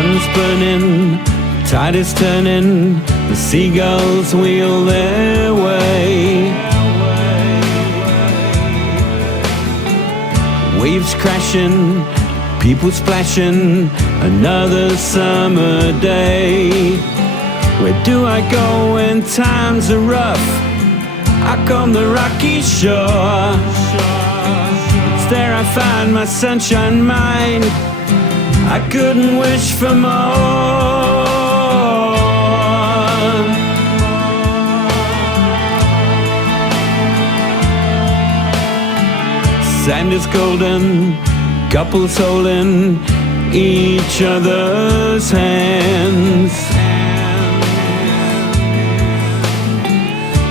sun's burning, tide is turning, the seagulls wheel their way. Waves crashing, people splashing, another summer day. Where do I go when times are rough? Out on the rocky shore. It's there I find my sunshine mind. I couldn't wish for more. Sand is golden, couples holding each other's hands.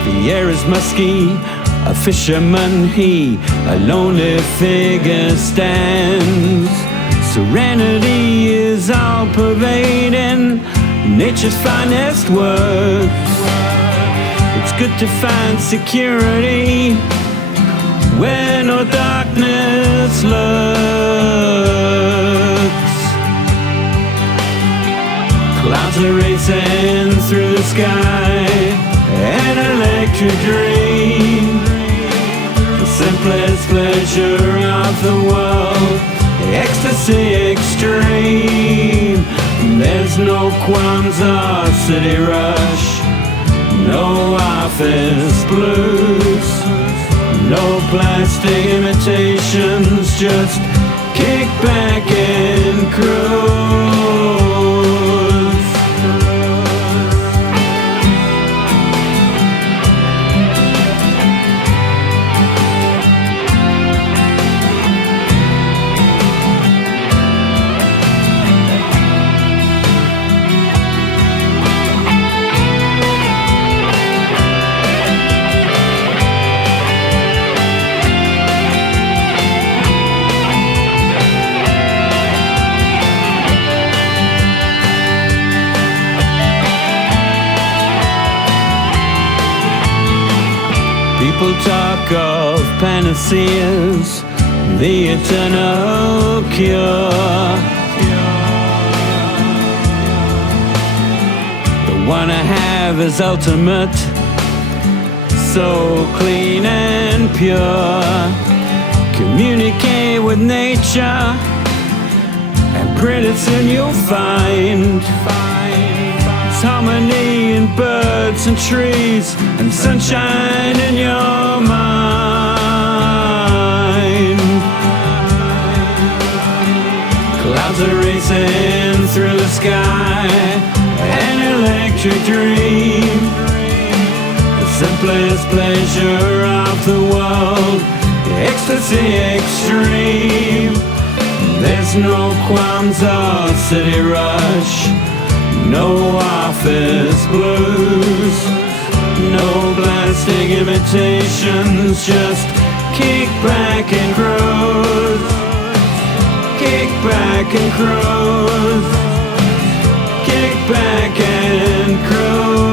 The air is musky, a fisherman he, a lonely figure stands. Serenity is all pervading, nature's finest works. It's good to find security where no darkness lurks. Clouds are racing through the sky, an electric dream. The simplest pleasure of the world, ecstasy extreme. There's no qualms or city rush, no office blues, no plastic imitations, just kick back and cruise. People talk of panaceas, the eternal cure. The one I have is ultimate, so clean and pure. Communicate with nature, and pretty soon you'll find harmony in birds and trees, and sunshine in your mind. Clouds are racing through the sky, an electric dream. The simplest pleasure of the world, ecstasy extreme. There's no qualms or city rush, no office blues, no plastic imitations, just kick back and cruise. Kick back and cruise. Kick back and cruise.